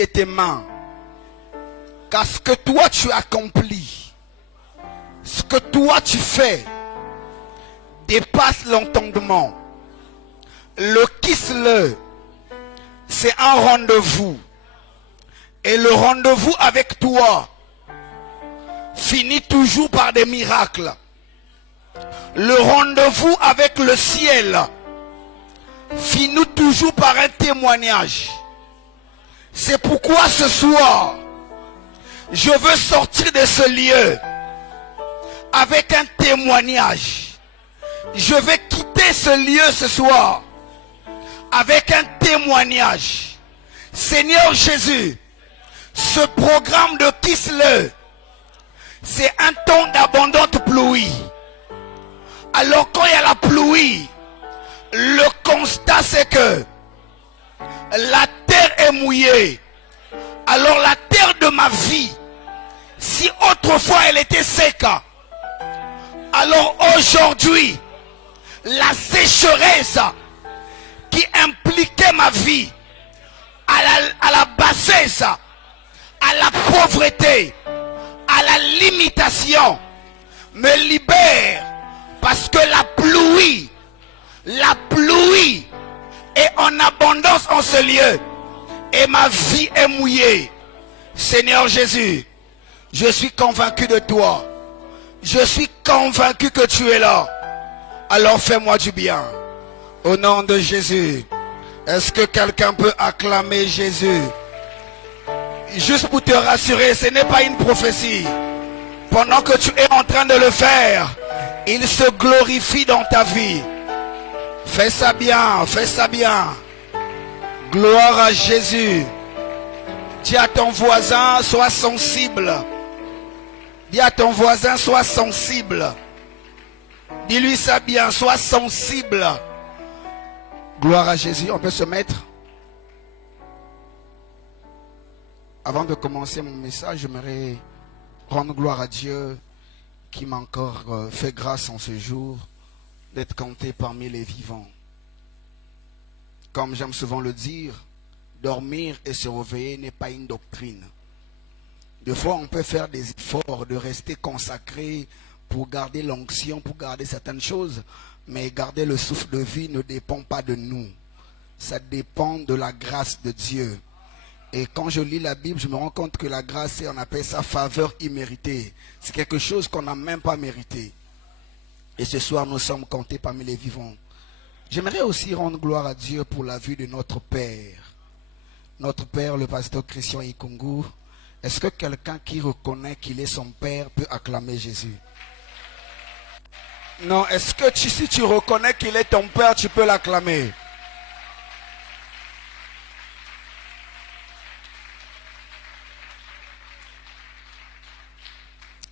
de tes mains. Car ce que toi tu accomplis, ce que toi tu fais, dépasse l'entendement. Le Kisle, c'est un rendez-vous. Et le rendez-vous avec toi finit toujours par des miracles. Le rendez-vous avec le ciel finit toujours par un témoignage. C'est pourquoi ce soir, je veux sortir de ce lieu avec un témoignage. Je vais quitter ce lieu ce soir avec un témoignage. Seigneur Jésus, ce programme de Kisle, c'est un temps d'abondante pluie. Alors quand il y a la pluie, le constat c'est que la terre est mouillée. Alors la terre de ma vie, si autrefois elle était sec, alors aujourd'hui, la sécheresse qui impliquait ma vie à la bassesse, à la pauvreté, à la limitation, me libère parce que la pluie est en abondance en ce lieu et ma vie est mouillée. Seigneur Jésus, je suis convaincu de toi. Je suis convaincu que tu es là. Alors fais-moi du bien. Au nom de Jésus. Est-ce que quelqu'un peut acclamer Jésus? Juste pour te rassurer, ce n'est pas une prophétie. Pendant que tu es en train de le faire, il se glorifie dans ta vie. Fais ça bien, fais ça bien. Gloire à Jésus. Dis à ton voisin, sois sensible. Dis à ton voisin, sois sensible. Dis-lui ça bien, sois sensible. Gloire à Jésus, on peut se mettre. Avant de commencer mon message, j'aimerais rendre gloire à Dieu qui m'a encore fait grâce en ce jour d'être compté parmi les vivants. Comme j'aime souvent le dire, dormir et se réveiller n'est pas une doctrine. Des fois, on peut faire des efforts de rester consacré pour garder l'onction, pour garder certaines choses, mais garder le souffle de vie ne dépend pas de nous. Ça dépend de la grâce de Dieu. Et quand je lis la Bible, je me rends compte que la grâce, on appelle ça faveur imméritée. C'est quelque chose qu'on n'a même pas mérité. Et ce soir, nous sommes comptés parmi les vivants. J'aimerais aussi rendre gloire à Dieu pour la vie de notre Père. Notre Père, le pasteur Christian Ikungu. Est-ce que quelqu'un qui reconnaît qu'il est son Père peut acclamer Jésus? Non, est-ce que si tu reconnais qu'il est ton Père, tu peux l'acclamer?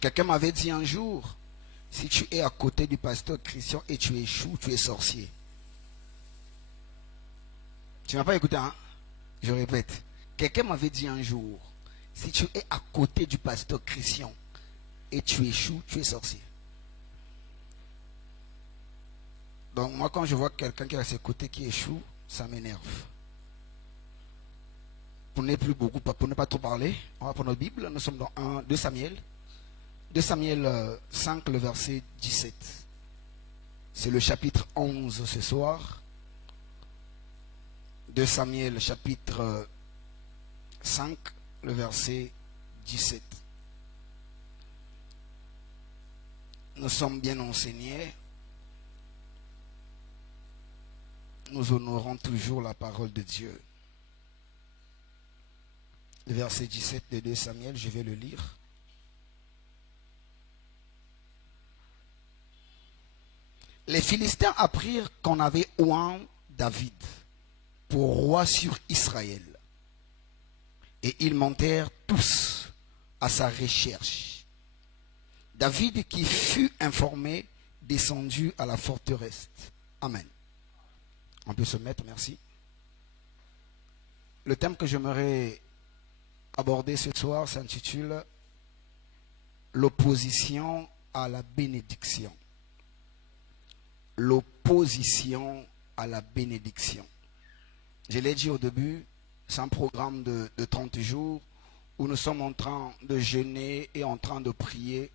Quelqu'un m'avait dit un jour, si tu es à côté du pasteur Christian et tu échoues, tu es sorcier. Tu n'as pas écouté, hein? Je répète. Quelqu'un m'avait dit un jour, si tu es à côté du pasteur Christian et tu échoues, tu es sorcier. Donc moi, quand je vois quelqu'un qui est à ses côtés qui échoue, ça m'énerve. Pour ne pas trop parler, on va prendre notre Bible. Nous sommes dans 2 Samuel. 2 Samuel 5, le verset 17. C'est le chapitre 11 ce soir. 2 Samuel chapitre 5, le verset 17. Nous sommes bien enseignés. Nous honorons toujours la parole de Dieu. Le verset 17 de 2 Samuel, je vais le lire. Les Philistins apprirent qu'on avait oint David pour roi sur Israël. Et ils montèrent tous à sa recherche. David, qui fut informé, descendu à la forteresse. Amen. On peut se mettre, merci. Le thème que j'aimerais aborder ce soir s'intitule l'opposition à la bénédiction. L'opposition à la bénédiction. Je l'ai dit au début, C'est un programme de 30 jours où nous sommes en train de jeûner et en train de prier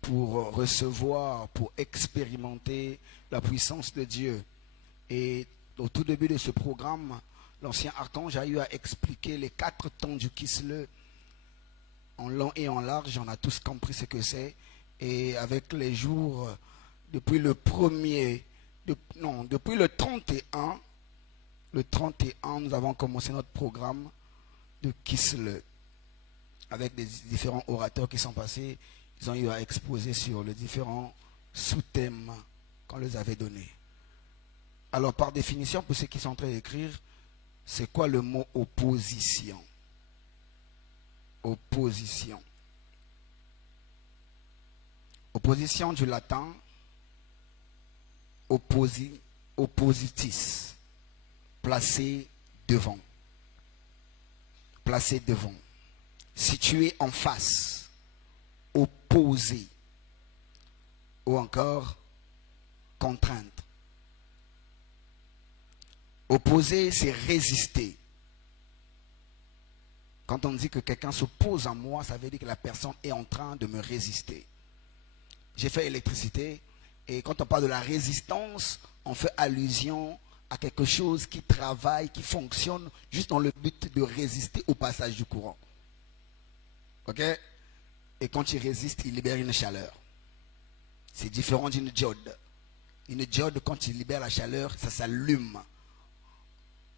pour recevoir, pour expérimenter la puissance de Dieu. Et au tout début de ce programme, l'ancien archange a eu à expliquer les 4 temps du Kislev en long et en large. On a tous compris ce que c'est. Et avec les jours, depuis le 31, nous avons commencé notre programme de Kislev avec des différents orateurs qui sont passés. Ils ont eu à exposer sur les différents sous-thèmes qu'on les avait donnés. Alors, par définition, pour ceux qui sont en train d'écrire, c'est quoi le mot opposition? Opposition. Opposition du latin oppositis, placé devant. Placé devant. Situé en face, opposé. Ou encore contrainte. Opposer, c'est résister. Quand on dit que quelqu'un s'oppose à moi, ça veut dire que la personne est en train de me résister. J'ai fait électricité et quand on parle de la résistance, on fait allusion à quelque chose qui travaille, qui fonctionne juste dans le but de résister au passage du courant. Ok? Et quand il résiste, il libère une chaleur. C'est différent d'une diode. Une diode, quand il libère la chaleur, ça s'allume.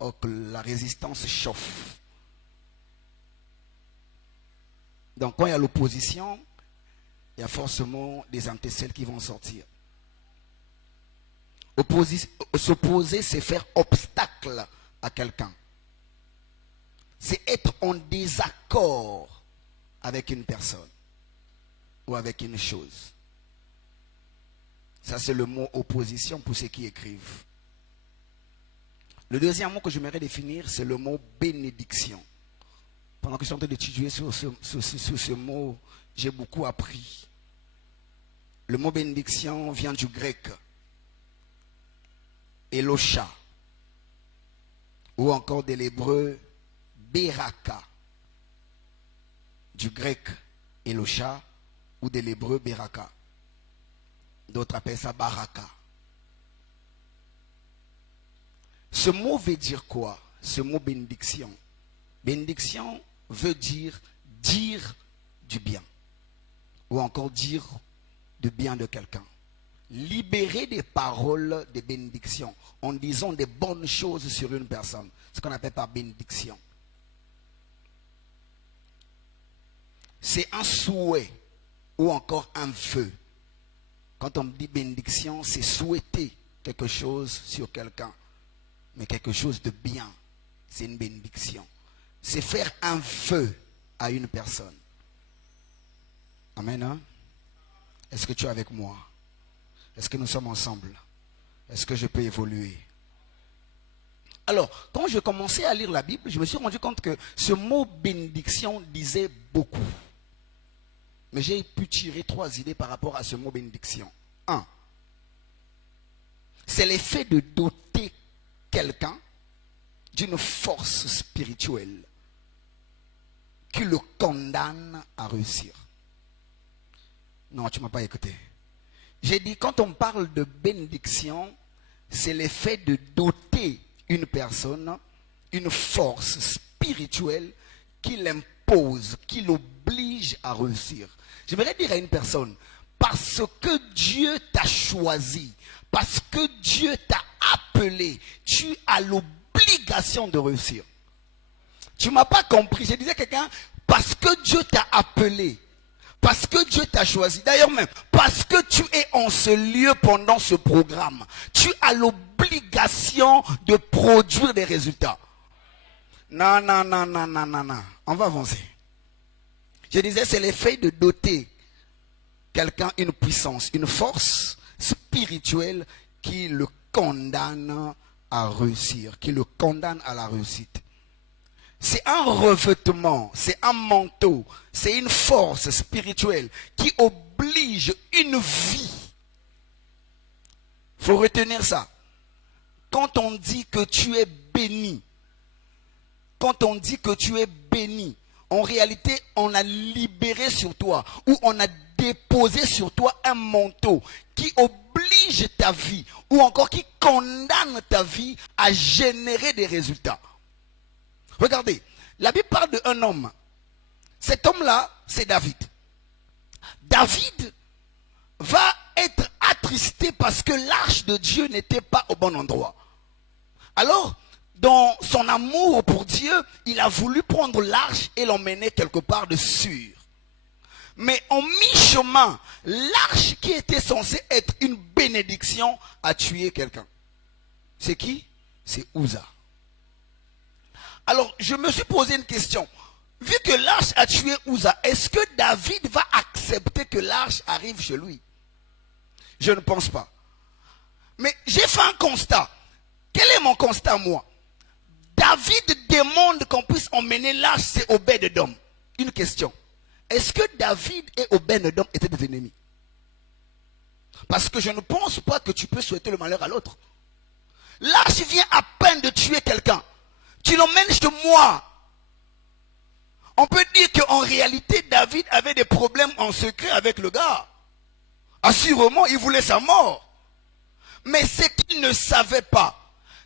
Or que la résistance chauffe. Donc quand il y a l'opposition, il y a forcément des antécelles qui vont sortir. S'opposer, c'est faire obstacle à quelqu'un. C'est être en désaccord avec une personne ou avec une chose. Ça, c'est le mot opposition pour ceux qui écrivent. Le deuxième mot que j'aimerais définir, c'est le mot bénédiction. Pendant que je suis en train d'étudier sur ce mot, j'ai beaucoup appris. Le mot bénédiction vient du grec Elosha, ou encore de l'hébreu Beraka. Du grec Elosha ou de l'hébreu Beraka. D'autres appellent ça Baraka. Ce mot veut dire quoi? Ce mot bénédiction. Bénédiction veut dire du bien. Ou encore dire du bien de quelqu'un. Libérer des paroles de bénédiction en disant des bonnes choses sur une personne. Ce qu'on appelle par bénédiction. C'est un souhait ou encore un vœu. Quand on dit bénédiction, c'est souhaiter quelque chose sur quelqu'un. Mais quelque chose de bien. C'est une bénédiction. C'est faire un vœu à une personne. Amen. Hein? Est-ce que tu es avec moi? Est-ce que nous sommes ensemble? Est-ce que je peux évoluer? Alors, quand je commençais à lire la Bible, je me suis rendu compte que ce mot bénédiction disait beaucoup. Mais j'ai pu tirer 3 idées par rapport à ce mot bénédiction. 1. C'est l'effet de doter quelqu'un d'une force spirituelle qui le condamne à réussir. Non, tu ne m'as pas écouté. J'ai dit, quand on parle de bénédiction, c'est l'effet de doter une personne une force spirituelle qui l'impose, qui l'oblige à réussir. J'aimerais dire à une personne, parce que Dieu t'a choisi, parce que Dieu t'a appelé, tu as l'obligation de réussir. Tu ne m'as pas compris. Je disais à quelqu'un, parce que Dieu t'a appelé, parce que Dieu t'a choisi, d'ailleurs même, parce que tu es en ce lieu pendant ce programme, tu as l'obligation de produire des résultats. Non, non, non, non, non, non, non. On va avancer. Je disais, c'est l'effet de doter quelqu'un une puissance, une force spirituelle qui le condamne à réussir, qui le condamne à la réussite. C'est un revêtement, c'est un manteau, c'est une force spirituelle qui oblige une vie. Il faut retenir ça. Quand on dit que tu es béni, quand on dit que tu es béni, en réalité, on a libéré sur toi, ou on a déposé sur toi un manteau qui oblige ta vie, ou encore qui condamne ta vie à générer des résultats. Regardez, la Bible parle d'un homme. Cet homme-là, c'est David. David va être attristé parce que l'arche de Dieu n'était pas au bon endroit. Alors, dans son amour pour Dieu, il a voulu prendre l'arche et l'emmener quelque part de sûr. Mais en mi-chemin, l'arche qui était censée être une bénédiction a tué quelqu'un. C'est qui? C'est Uza. Alors, je me suis posé une question. Vu que l'arche a tué Uza, est-ce que David va accepter que l'arche arrive chez lui? Je ne pense pas. Mais j'ai fait un constat. Quel est mon constat, moi? David demande qu'on puisse emmener l'arche, c'est Obed-Edom. Une question. Est-ce que David et Obed-Edom étaient des ennemis? Parce que je ne pense pas que tu peux souhaiter le malheur à l'autre. L'arche vient à peine de tuer quelqu'un. Tu l'emmènes chez moi. On peut dire qu'en réalité, David avait des problèmes en secret avec le gars. Assurément, il voulait sa mort. Mais ce qu'il ne savait pas,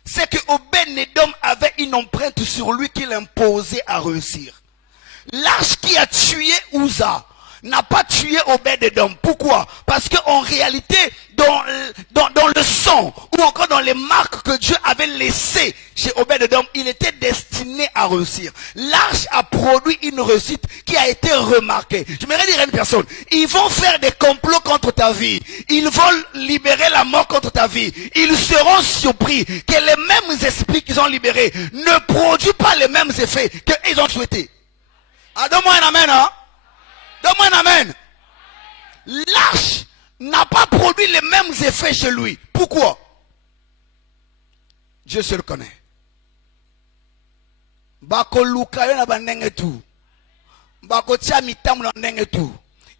c'est que Obed-Edom avait une empreinte sur lui qu'il imposait à réussir. L'arche qui a tué Uza n'a pas tué Obed-Edom. Pourquoi? Parce qu'en réalité, dans le sang, ou encore dans les marques que Dieu avait laissées chez Obed-Edom, il était destiné à réussir. L'arche a produit une réussite qui a été remarquée. Je me dire à une personne, ils vont faire des complots contre ta vie. Ils vont libérer la mort contre ta vie. Ils seront surpris que les mêmes esprits qu'ils ont libérés ne produisent pas les mêmes effets qu'ils ont souhaités. Ah, donne-moi un amen, hein? Donne-moi un amen. L'arche n'a pas produit les mêmes effets chez lui. Pourquoi? Dieu se le connaît.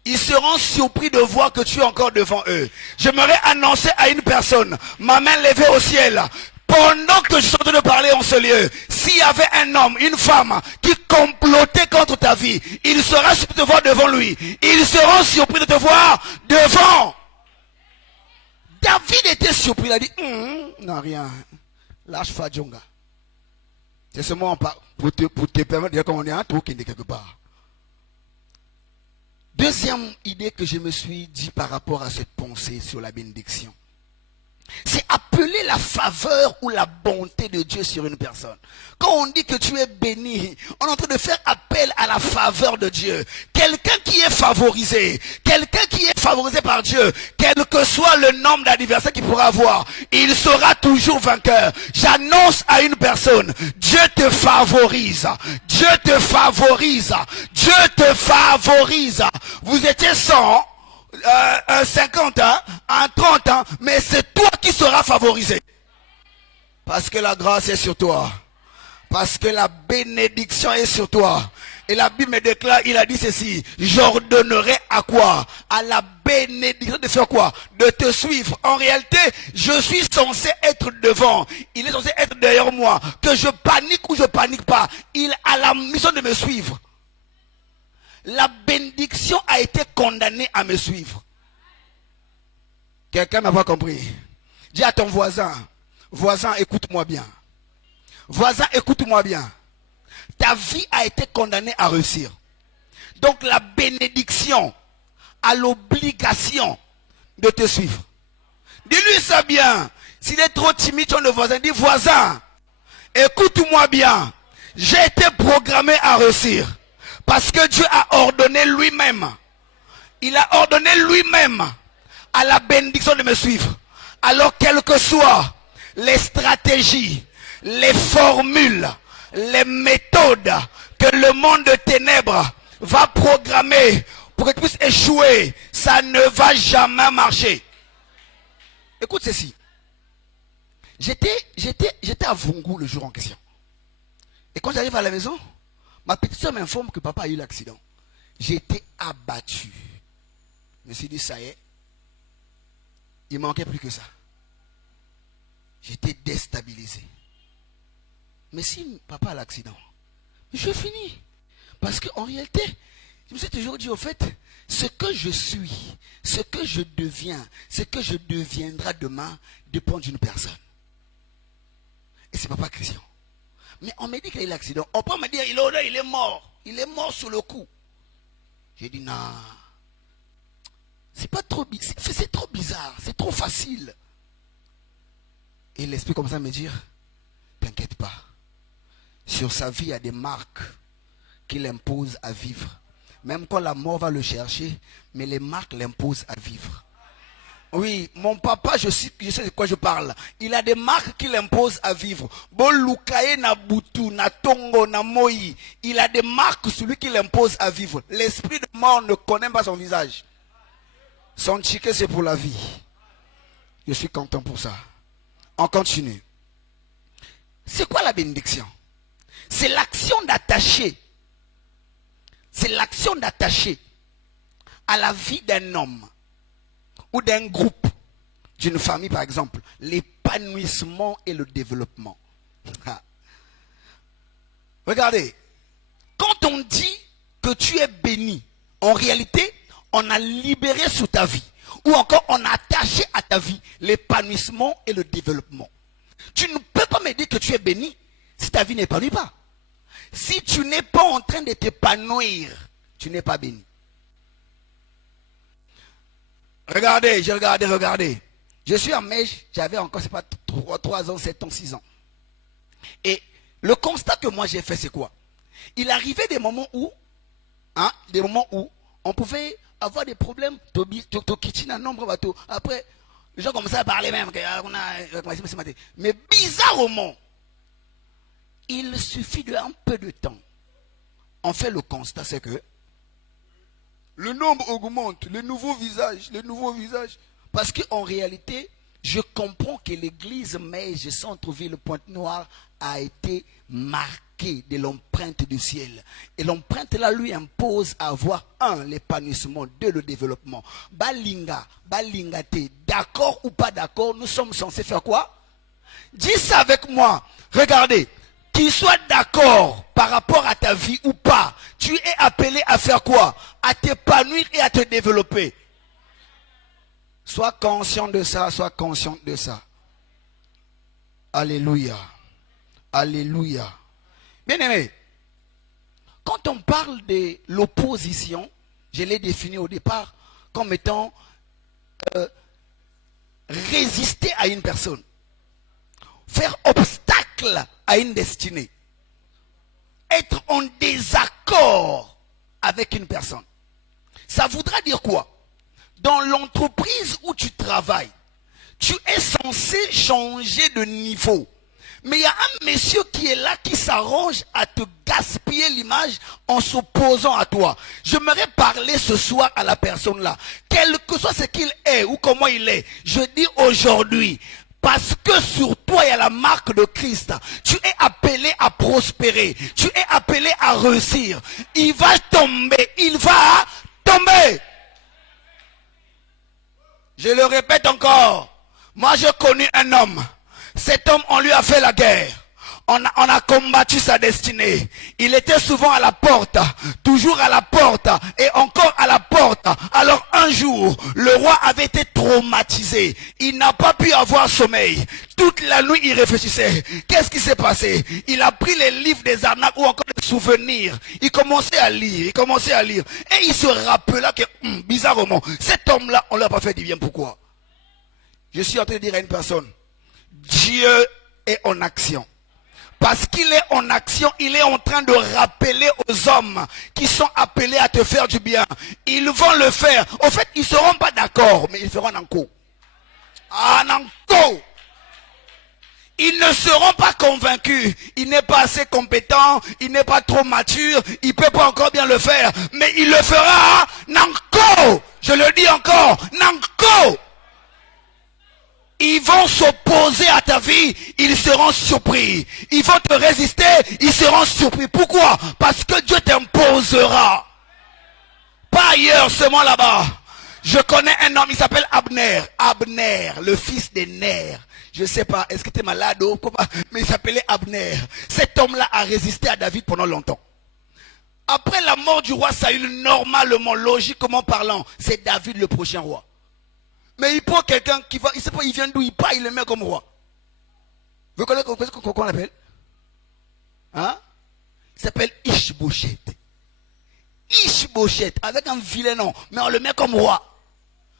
Ils seront surpris de voir que tu es encore devant eux. J'aimerais annoncer à une personne, ma main levée au ciel, pendant que je suis en train de parler en ce lieu, s'il y avait un homme, une femme qui complotait contre ta vie, il sera surpris de te voir devant lui. Ils seront surpris de te voir devant. David était surpris, il a dit, non rien, lâche Fadjonga. C'est seulement pour te permettre de dire qu'on est un truc qui est quelque part. Deuxième idée que je me suis dit par rapport à cette pensée sur la bénédiction, c'est appeler la faveur ou la bonté de Dieu sur une personne. Quand on dit que tu es béni, on est en train de faire appel à la faveur de Dieu. Quelqu'un qui est favorisé par Dieu, quel que soit le nombre d'anniversaires qu'il pourra avoir, il sera toujours vainqueur. J'annonce à une personne, Dieu te favorise. Dieu te favorise. Dieu te favorise. Vous étiez 100 50 ans, en 30 ans, mais c'est toi qui seras favorisé. Parce que la grâce est sur toi. Parce que la bénédiction est sur toi. Et la Bible me déclare, il a dit ceci, j'ordonnerai à quoi? À la bénédiction de faire quoi? De te suivre. En réalité, je suis censé être devant. Il est censé être derrière moi. Que je panique ou je panique pas, il a la mission de me suivre. La bénédiction a été condamnée à me suivre. Quelqu'un n'a pas compris? Dis à ton voisin, voisin, écoute-moi bien. Voisin, écoute-moi bien. Ta vie a été condamnée à réussir. Donc la bénédiction a l'obligation de te suivre. Dis-lui ça bien. S'il est trop timide, ton voisin, dis voisin, écoute-moi bien. J'ai été programmé à réussir. Parce que Dieu a ordonné lui-même. Il a ordonné lui-même à la bénédiction de me suivre. Alors quelles que soient les stratégies, les formules, les méthodes que le monde de ténèbres va programmer pour que tu puisses échouer, ça ne va jamais marcher. Écoute ceci. J'étais à Vungu le jour en question. Et quand j'arrive à la maison, ma petite soeur m'informe que papa a eu l'accident. J'ai été abattu. Je me suis dit, ça y est, il ne manquait plus que ça. J'étais déstabilisé. Mais si papa a l'accident, je finis. Parce qu'en réalité, je me suis toujours dit, au fait, ce que je suis, ce que je deviens, ce que je deviendrai demain dépend d'une personne. Et c'est Papa Christian. Mais on me dit qu'il a eu l'accident. On peut me dire, il est mort. Il est mort sur le coup. J'ai dit, non. C'est pas trop bizarre. C'est trop bizarre. C'est trop facile. Et l'esprit comme ça me dit, t'inquiète pas. Sur sa vie, il y a des marques qu'il impose à vivre. Même quand la mort va le chercher, mais les marques l'imposent à vivre. Oui, mon papa, je sais de quoi je parle. Il a des marques qu'il impose à vivre. Bolukaye na butu, na tongo, na moi. Il a des marques sur lui qu'il impose à vivre. L'esprit de mort ne connaît pas son visage. Son chiquet, c'est pour la vie. Je suis content pour ça. On continue. C'est quoi la bénédiction? C'est l'action d'attacher. C'est l'action d'attacher à la vie d'un homme ou d'un groupe, d'une famille par exemple, l'épanouissement et le développement. Regardez, quand on dit que tu es béni, en réalité, on a libéré sur ta vie, ou encore on a attaché à ta vie l'épanouissement et le développement. Tu ne peux pas me dire que tu es béni si ta vie n'épanouit pas. Si tu n'es pas en train de t'épanouir, tu n'es pas béni. Regardez, regardez. Je suis en Mèche, j'avais encore, c'est pas 3 ans, 7 ans, 6 ans. Et le constat que moi j'ai fait, c'est quoi? Il arrivait des moments où on pouvait avoir des problèmes. Après, les gens commençaient à parler même. Mais bizarrement, il suffit d'un peu de temps. On fait le constat, c'est que le nombre augmente, les nouveaux visages. Parce qu'en réalité, je comprends que l'église Mèche Centre-Ville Pointe-Noire a été marquée de l'empreinte du ciel. Et l'empreinte là lui impose à avoir l'épanouissement, le développement. Balingate, d'accord ou pas d'accord, nous sommes censés faire quoi? Dis ça avec moi. Regardez. Qu'il soit d'accord par rapport à ta vie ou pas, tu es appelé à faire quoi? À t'épanouir et à te développer. Sois conscient de ça, sois consciente de ça. Alléluia. Alléluia. Bien-aimé, quand on parle de l'opposition, je l'ai défini au départ comme étant résister à une personne. Faire obstacle à une destinée. Être en désaccord avec une personne. Ça voudra dire quoi? Dans l'entreprise où tu travailles, tu es censé changer de niveau. Mais il y a un monsieur qui est là, qui s'arrange à te gaspiller l'image en s'opposant à toi. J'aimerais parler ce soir à la personne là. Quel que soit ce qu'il est ou comment il est, je dis aujourd'hui, parce que sur toi il y a la marque de Christ. Tu es appelé à prospérer. Tu es appelé à réussir. Il va tomber. Il va tomber. Je le répète encore. Moi j'ai connu un homme. Cet homme, on lui a fait la guerre. On a combattu sa destinée. Il était souvent à la porte, toujours à la porte, et encore à la porte. Alors un jour, le roi avait été traumatisé. Il n'a pas pu avoir sommeil. Toute la nuit, il réfléchissait. Qu'est-ce qui s'est passé? Il a pris les livres des arnaques ou encore les souvenirs. Il commençait à lire, Et il se rappela que, bizarrement, cet homme-là, on ne l'a pas fait du bien. Pourquoi? Je suis en train de dire à une personne, Dieu est en action. Parce qu'il est en action, il est en train de rappeler aux hommes qui sont appelés à te faire du bien. Ils vont le faire. Au fait, ils ne seront pas d'accord, mais ils feront Nanko. Ah, Nanko. Ils ne seront pas convaincus. Il n'est pas assez compétent, il n'est pas trop mature, il ne peut pas encore bien le faire. Mais il le fera, Nanko. Je le dis encore, Nanko. Ils vont s'opposer à ta vie, ils seront surpris. Ils vont te résister, ils seront surpris. Pourquoi? Parce que Dieu t'imposera. Pas ailleurs, seulement là-bas. Je connais un homme, il s'appelle Abner. Abner, le fils de Ner. Je ne sais pas, est-ce que tu es malade ou quoi? Mais il s'appelait Abner. Cet homme-là a résisté à David pendant longtemps. Après la mort du roi Saül, normalement, logiquement parlant, c'est David le prochain roi. Mais il prend quelqu'un qui va, il sait pas, il vient d'où, il part, il le met comme roi. Vous connaissez qu'on l'appelle? Hein? Il s'appelle Ishbosheth. Ishbosheth, avec un vilain nom, mais on le met comme roi,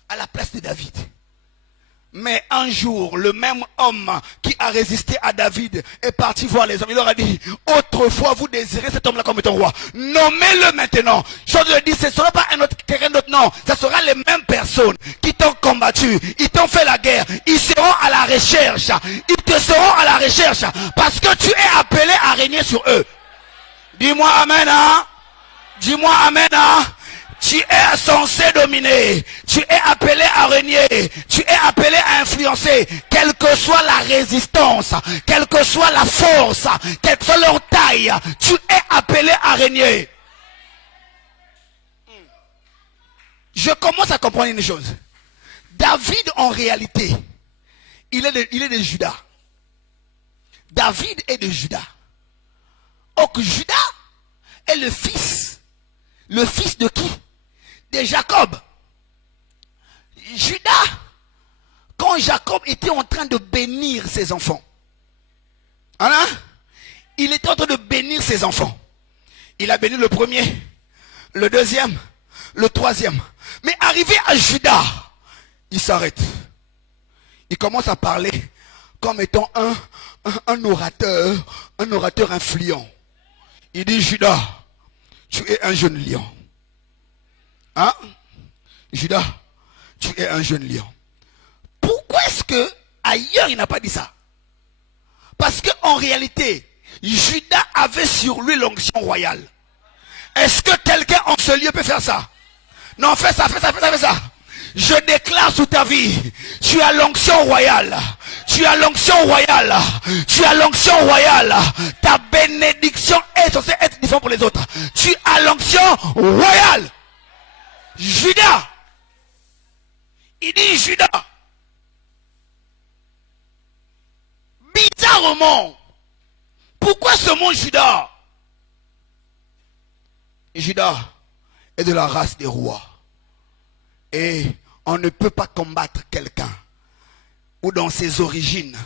à la place de David. Mais un jour, le même homme qui a résisté à David est parti voir les hommes. Il leur a dit, autrefois vous désirez cet homme-là comme étant roi. Nommez-le maintenant. Je leur dis, ce ne sera pas quelqu'un d'autre, non. Ce sera les mêmes personnes qui t'ont combattu. Ils t'ont fait la guerre. Ils seront à la recherche. Ils te seront à la recherche. Parce que tu es appelé à régner sur eux. Dis-moi amen, hein. Dis-moi amen, hein. Tu es censé dominer, tu es appelé à régner, tu es appelé à influencer, quelle que soit la résistance, quelle que soit la force, quelle que soit leur taille, tu es appelé à régner. Je commence à comprendre une chose. David, en réalité, il est de Juda. David est de Juda. Or que Juda est le fils de qui? De Jacob. Judas, quand Jacob était en train de bénir ses enfants, hein, il était en train de bénir ses enfants. Il a béni le premier, le deuxième, le troisième. Mais arrivé à Judas, il s'arrête. Il commence à parler comme étant un orateur influent. Il dit, Judas, tu es un jeune lion. Hein? Judas, tu es un jeune lion. Pourquoi est-ce que ailleurs il n'a pas dit ça? Parce qu'en réalité, Judas avait sur lui l'onction royale. Est-ce que quelqu'un en ce lieu peut faire ça? Non, fais ça. Je déclare sous ta vie, tu as l'onction royale. Tu as l'onction royale. Tu as l'onction royale. Ta bénédiction est censée être différente pour les autres. Tu as l'onction royale. Judas. Il dit Judas. Bizarrement. Pourquoi ce mot Judas? Judas est de la race des rois. Et on ne peut pas combattre quelqu'un ou dans ses origines,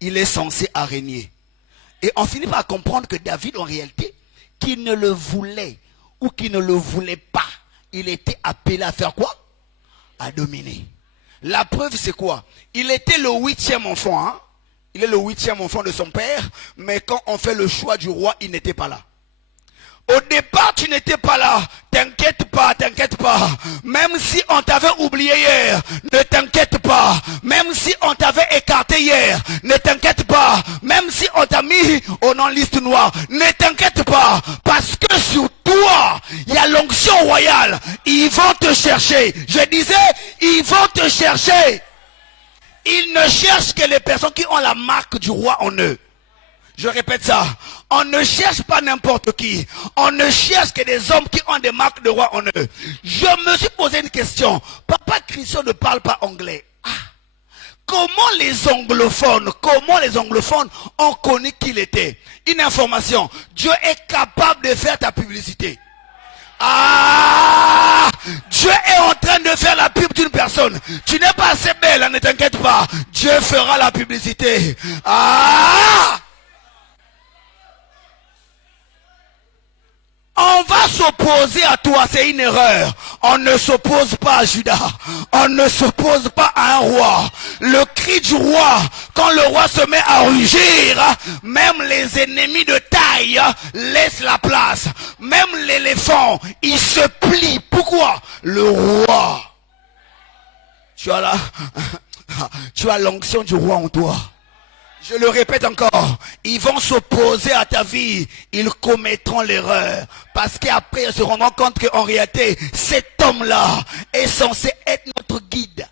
il est censé régner. Et on finit par comprendre que David, en réalité, qui ne le voulait ou qui ne le voulait pas, il était appelé à faire quoi? À dominer. La preuve, c'est quoi? Il était le 8e enfant. Hein? Il est le 8e enfant de son père, mais quand on fait le choix du roi, il n'était pas là. Au départ, tu n'étais pas là. T'inquiète pas. Même si on t'avait oublié hier, ne t'inquiète pas. Même si on t'avait écarté hier, ne t'inquiète pas. Même si on t'a mis au non-liste noire, ne t'inquiète pas. Parce que sur toi, il y a l'onction royale. Ils vont te chercher. Je disais, ils vont te chercher. Ils ne cherchent que les personnes qui ont la marque du roi en eux. Je répète ça. On ne cherche pas n'importe qui. On ne cherche que des hommes qui ont des marques de roi en eux. Je me suis posé une question. Papa Christian ne parle pas anglais. Comment les anglophones ont connu qui il était? Une information. Dieu est capable de faire ta publicité. Dieu est en train de faire la pub d'une personne. Tu n'es pas assez belle, ne t'inquiète pas. Dieu fera la publicité. On va s'opposer à toi, c'est une erreur. On ne s'oppose pas à Judas. On ne s'oppose pas à un roi. Le cri du roi, quand le roi se met à rugir, même les ennemis de taille laissent la place. Même l'éléphant, il se plie. Pourquoi? Le roi. Tu as l'onction du roi en toi. Je le répète encore, ils vont s'opposer à ta vie, ils commettront l'erreur. Parce qu'après, ils se rendront compte qu'en réalité, cet homme-là est censé être notre guide.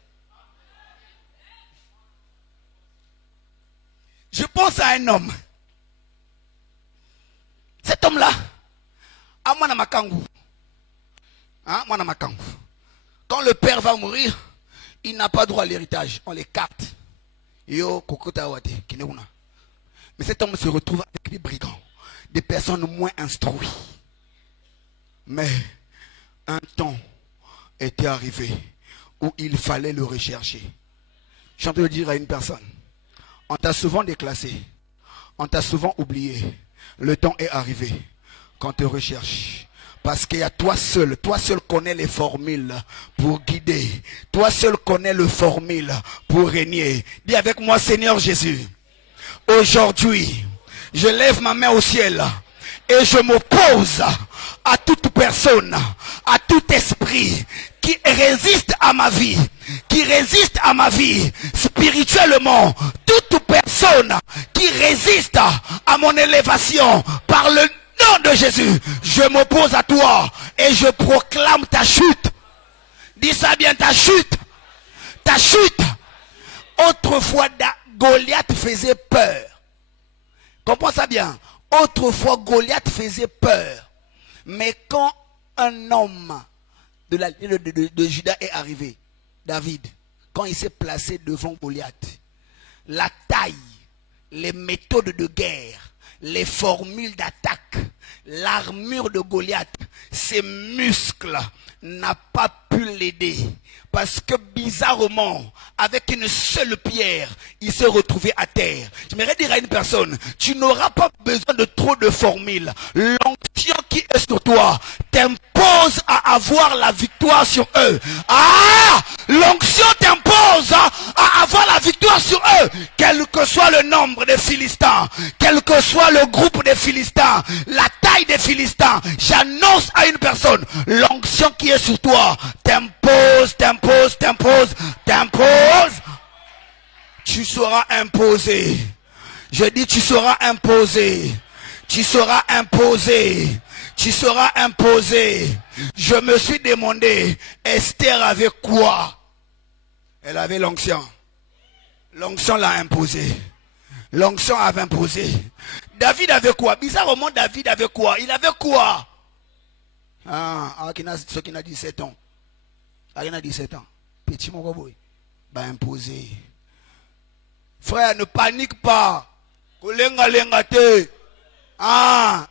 Je pense à un homme. Cet homme-là, à Manamakangu. Hein, Manamakangu. Quand le père va mourir, il n'a pas droit à l'héritage. On les capte. Mais cet homme se retrouve avec des brigands, des personnes moins instruites. Mais un temps était arrivé où il fallait le rechercher. Je suis en train de dire à une personne, on t'a souvent déclassé, on t'a souvent oublié. Le temps est arrivé qu'on te recherche. Parce qu'il y a toi seul connais les formules pour guider. Toi seul connais le formule pour régner. Dis avec moi, Seigneur Jésus, aujourd'hui, je lève ma main au ciel et je m'oppose à toute personne, à tout esprit qui résiste à ma vie, spirituellement, toute personne qui résiste à mon élévation par le nom de Jésus, je m'oppose à toi et je proclame ta chute. Dis ça bien, ta chute. Ta chute. Autrefois, Goliath faisait peur. Comprends ça bien. Autrefois, Goliath faisait peur. Mais quand un homme de Juda est arrivé, David, quand il s'est placé devant Goliath, la taille, les méthodes de guerre, les formules d'attaque, l'armure de Goliath, ses muscles n'a pas pu l'aider. Parce que bizarrement, avec une seule pierre, il s'est retrouvé à terre. J'aimerais dire à une personne, tu n'auras pas besoin de trop de formules. L'onction qui est sur toi t'impose à avoir la victoire sur eux. Ah! L'onction t'impose à avoir la victoire sur eux. Quel que soit le nombre des Philistins, quel que soit le groupe des Philistins, la taille des Philistins, j'annonce à une personne, l'onction qui est sur toi t'impose. Tu seras imposé. Je dis tu seras imposé. Tu seras imposé. Tu seras imposé. Je me suis demandé, Esther avait quoi? Elle avait l'onction. L'onction l'a imposé. L'onction avait imposé. David avait quoi? Bizarrement, David avait quoi? Il avait quoi? Ceux qui n'ont 17 ans. Il a 17 ans. Petit mon boy. Bah imposé. Frère, ne panique pas. Kolenga te.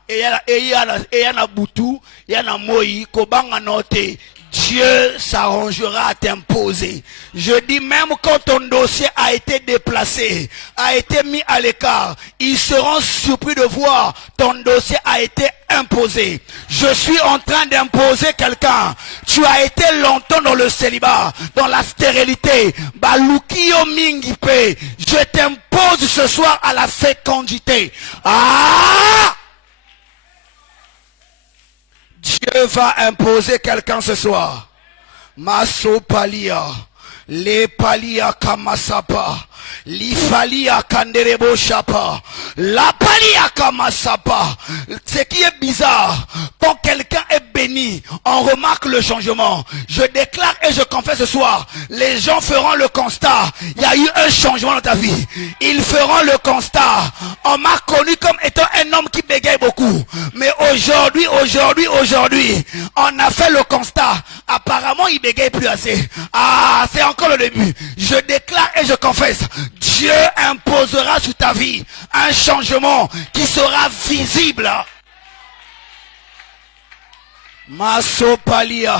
Et y a na boutou, y a na moyi, kobanga note. Dieu s'arrangera à t'imposer. Je dis même quand ton dossier a été déplacé, a été mis à l'écart, ils seront surpris de voir ton dossier a été imposé. Je suis en train d'imposer quelqu'un. Tu as été longtemps dans le célibat, dans la stérilité. Balukio mingipe. Je t'impose ce soir à la fécondité. Dieu va imposer quelqu'un ce soir. Maso palia, le palia kamasapa, l'ifalia kanderebo chapa, la palia kamasapa. Ce qui est bizarre, quand quelqu'un est béni, on remarque le changement. Je déclare et je confesse ce soir, les gens feront le constat. Il y a eu un changement dans ta vie. Ils feront le constat. On m'a connu comme étant un homme qui bégaye beaucoup. Mais aujourd'hui, on a fait le constat. Apparemment, il bégaye plus assez. C'est encore le début. Je déclare et je confesse, Dieu imposera sur ta vie un changement qui sera visible. Masopalia,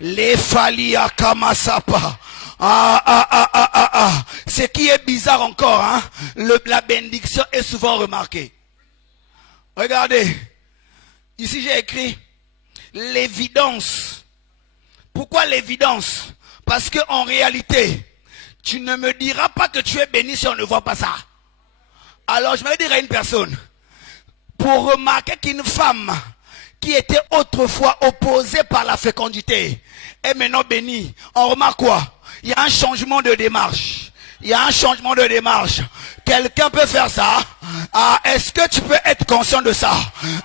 lefalia kamasapa. Ce qui est bizarre encore, la bénédiction est souvent remarquée. Regardez, ici j'ai écrit l'évidence. Pourquoi l'évidence? Parce que en réalité, tu ne me diras pas que tu es béni si on ne voit pas ça. Alors je vais dire à une personne, pour remarquer qu'une femme qui était autrefois opposée par la fécondité est maintenant bénie, on remarque quoi? Il y a un changement de démarche. Il y a un changement de démarche. Quelqu'un peut faire ça? Est-ce que tu peux être conscient de ça?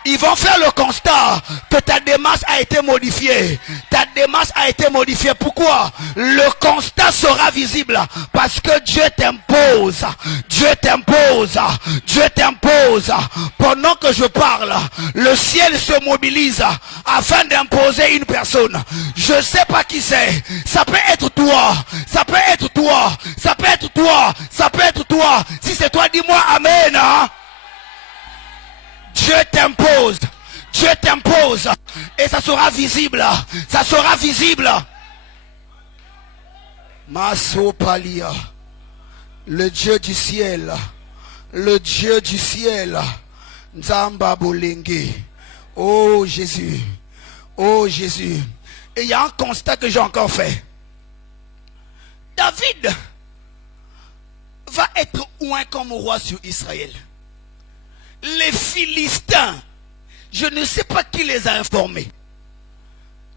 Ils vont faire le constat que ta démarche a été modifiée. Ta démarche a été modifiée. Pourquoi? Le constat sera visible. Parce que Dieu t'impose. Dieu t'impose. Dieu t'impose. Pendant que je parle, le ciel se mobilise afin d'imposer une personne. Je ne sais pas qui c'est. Ça peut être toi. Ça peut être toi. Ça peut être toi. Ça peut être toi. Si c'est toi, dis-moi amen. Hein? Dieu t'impose. Dieu t'impose. Et ça sera visible. Ça sera visible. Masopalia. Le Dieu du ciel. Le Dieu du ciel. Nzamba Bolenge. Oh Jésus. Oh Jésus. Et il y a un constat que j'ai encore fait. David va être oint comme roi sur Israël. Les Philistins, je ne sais pas qui les a informés.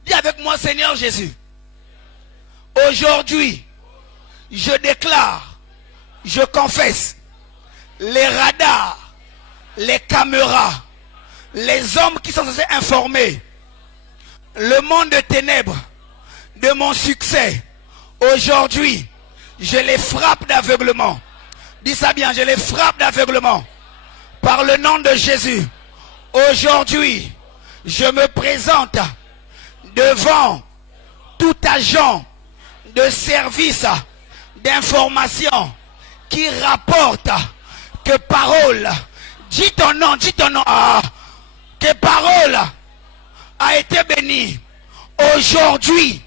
Dis avec moi, Seigneur Jésus. Aujourd'hui, je déclare, je confesse, les radars, les caméras, les hommes qui sont censés informer le monde de ténèbres de mon succès, aujourd'hui, je les frappe d'aveuglement. Dis ça bien, je les frappe d'aveuglement. Par le nom de Jésus. Aujourd'hui, je me présente devant tout agent de service d'information qui rapporte que parole, dis ton nom, que parole a été bénie. Aujourd'hui,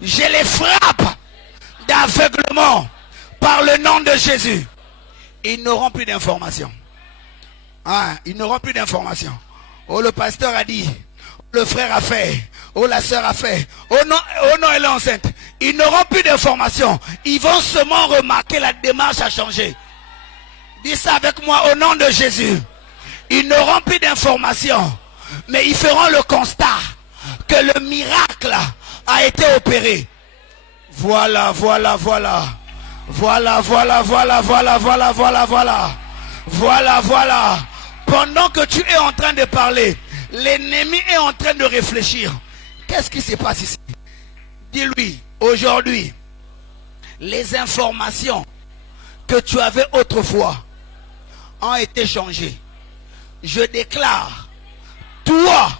je les frappe d'aveuglement par le nom de Jésus. Ils n'auront plus d'informations. Ils n'auront plus d'informations. Oh, le pasteur a dit, le frère a fait, oh, la sœur a fait, oh non, elle est enceinte. Ils n'auront plus d'informations. Ils vont seulement remarquer la démarche a changé. Dis ça avec moi au nom de Jésus. Ils n'auront plus d'informations, mais ils feront le constat que le miracle a été opéré. Voilà. Pendant que tu es en train de parler, l'ennemi est en train de réfléchir. Qu'est-ce qui se passe ici? Dis-lui, aujourd'hui, les informations que tu avais autrefois ont été changées. Je déclare, toi,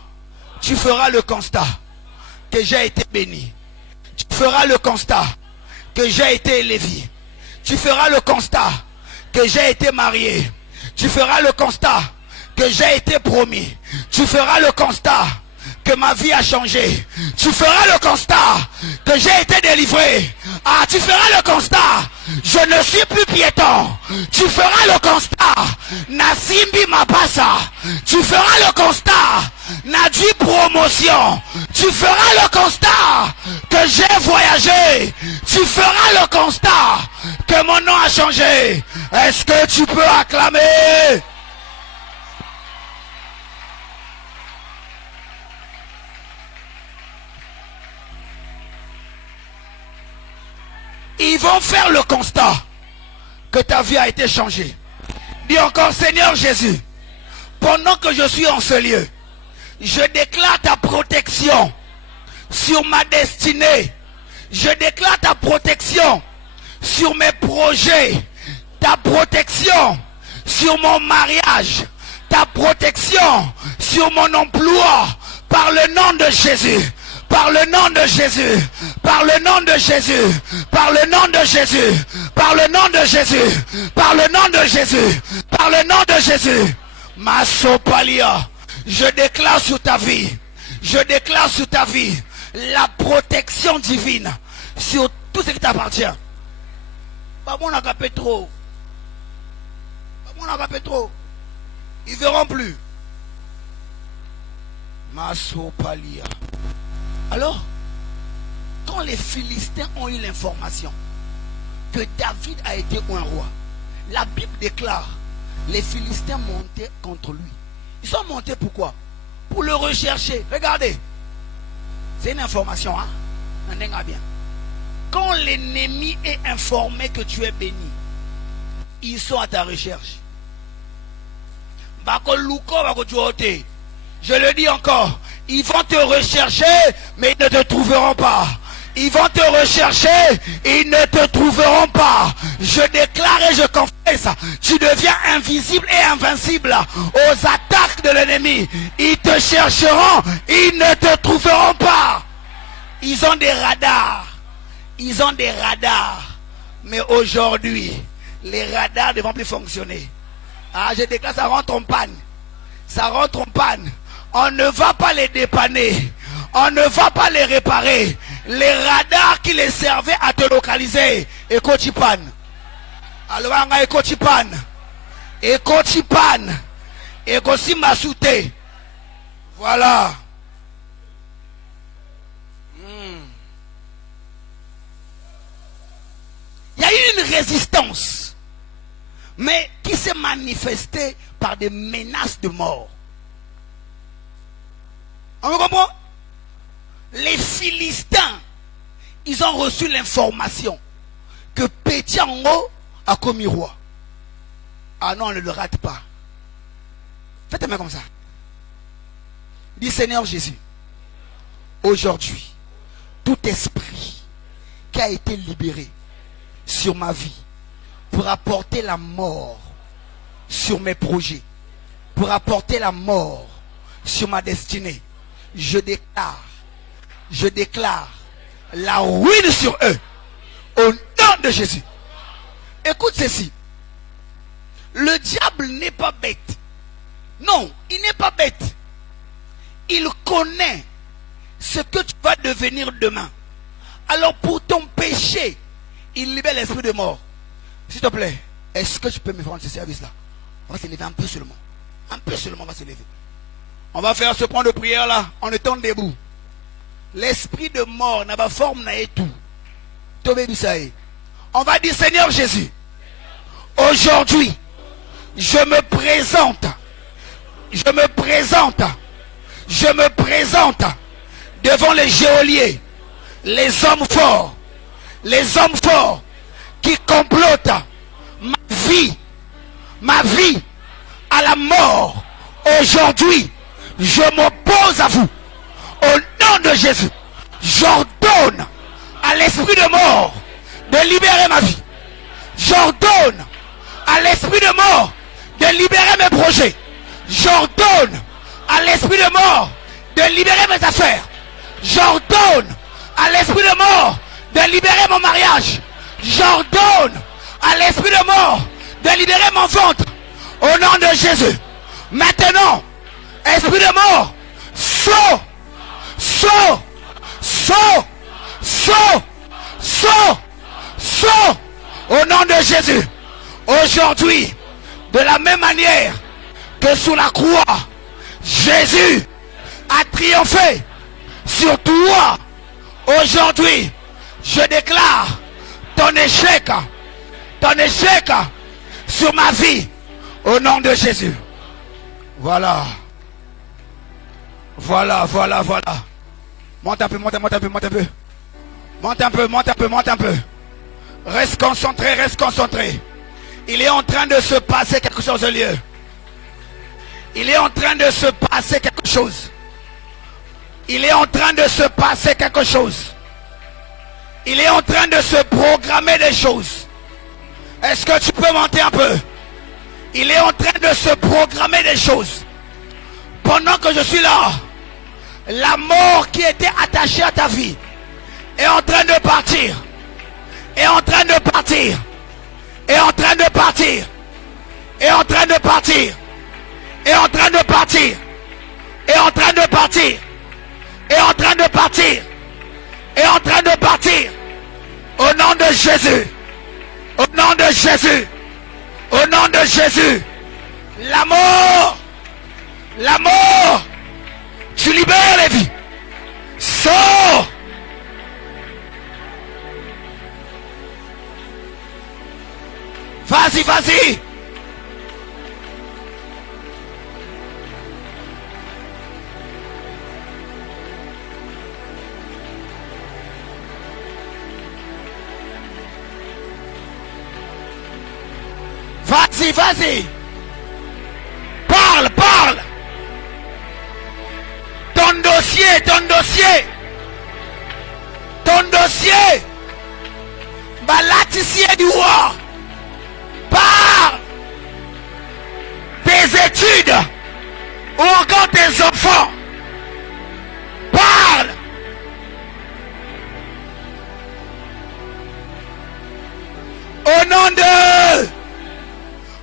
tu feras le constat que j'ai été béni. Tu feras le constat que j'ai été élevé. Tu feras le constat que j'ai été marié. Tu feras le constat que j'ai été promis. Tu feras le constat que ma vie a changé. Tu feras le constat que j'ai été délivré. Tu feras le constat, je ne suis plus piéton. Tu feras le constat, Nasimbi Mapasa. Tu feras le constat, Nadji Promotion. Tu feras le constat que j'ai voyagé. Tu feras le constat que mon nom a changé. Est-ce que tu peux acclamer? Ils vont faire le constat que ta vie a été changée. Dis encore, Seigneur Jésus, pendant que je suis en ce lieu, je déclare ta protection sur ma destinée. Je déclare ta protection sur mes projets. Ta protection sur mon mariage. Ta protection sur mon emploi. Par le nom de Jésus. Par le nom de Jésus, par le nom de Jésus, par le nom de Jésus, par le nom de Jésus, par le nom de Jésus, par le nom de Jésus. Masopalia, je déclare sur ta vie, je déclare sur ta vie la protection divine sur tout ce qui t'appartient. Pas bon, on a capé trop. Pas bon, on a capé trop. Ils verront plus. Masopalia. Alors, quand les Philistins ont eu l'information que David a été un roi, la Bible déclare, les Philistins montaient contre lui. Ils sont montés pourquoi? Pour le rechercher. Regardez, c'est une information, hein? Bien. Quand l'ennemi est informé que tu es béni, ils sont à ta recherche. Je le dis encore, ils vont te rechercher, mais ils ne te trouveront pas. Ils vont te rechercher, ils ne te trouveront pas. Je déclare et je confesse, tu deviens invisible et invincible aux attaques de l'ennemi. Ils te chercheront, ils ne te trouveront pas. Ils ont des radars. Ils ont des radars. Mais aujourd'hui, les radars ne vont plus fonctionner. Ah, je déclare, ça rentre en panne. Ça rentre en panne. On ne va pas les dépanner. On ne va pas les réparer. Les radars qui les servaient à te localiser. Ekochipan. Alors, Ekochipan. Ekochipan. Ekosimasuté. Voilà. Il y a eu une résistance, mais qui s'est manifestée par des menaces de mort. On me comprend? Les Philistins, ils ont reçu l'information que Pétiango a commis roi. Ah non, on ne le rate pas. Faites-moi comme ça. Dis Seigneur Jésus, aujourd'hui, tout esprit qui a été libéré sur ma vie pour apporter la mort sur mes projets, pour apporter la mort sur ma destinée, je déclare la ruine sur eux au nom de Jésus. Écoute ceci, le diable n'est pas bête. Non, il n'est pas bête. Il connaît ce que tu vas devenir demain. Alors pour ton péché, il libère l'esprit de mort. S'il te plaît, est-ce que tu peux me rendre ce service-là? On va se lever un peu seulement. Un peu seulement, on va se lever. On va faire ce point de prière-là en étant debout. L'esprit de mort n'a pas forme, n'a tout. On va dire, Seigneur Jésus, aujourd'hui, je me présente devant les geôliers, les hommes forts qui complotent ma vie à la mort. Aujourd'hui, je m'oppose à vous. Au nom de Jésus, j'ordonne à l'esprit de mort de libérer ma vie. J'ordonne à l'esprit de mort de libérer mes projets. J'ordonne à l'esprit de mort de libérer mes affaires. J'ordonne à l'esprit de mort de libérer mon mariage. J'ordonne à l'esprit de mort de libérer mon ventre. Au nom de Jésus. Maintenant, esprit de mort, saut. Au nom de Jésus. Aujourd'hui, de la même manière que sous la croix, Jésus a triomphé sur toi. Aujourd'hui, je déclare ton échec sur ma vie au nom de Jésus. Voilà. Monte un peu. Monte un peu. Reste concentré. Il est en train de se passer quelque chose au lieu. Il est en train de se passer quelque chose. Il est en train de se passer quelque chose. Il est en train de se programmer des choses. Est-ce que tu peux monter un peu? Il est en train de se programmer des choses. Pendant que je suis là, la mort qui était attachée à ta vie est en train de partir. Est en train de partir. Est en train de partir. Est en train de partir. Est en train de partir. Est en train de partir. Est en train de partir. Est en train de partir. Au nom de Jésus. Au nom de Jésus. Au nom de Jésus. La mort. La mort. Tu libères les vies. Sors. Vas-y. Vas-y, vas-y. Parle, parle. Ton dossier, ton dossier. Ton dossier. Balatissier du roi. Parle. Tes études. Ou encore tes enfants. Parle. Au nom de...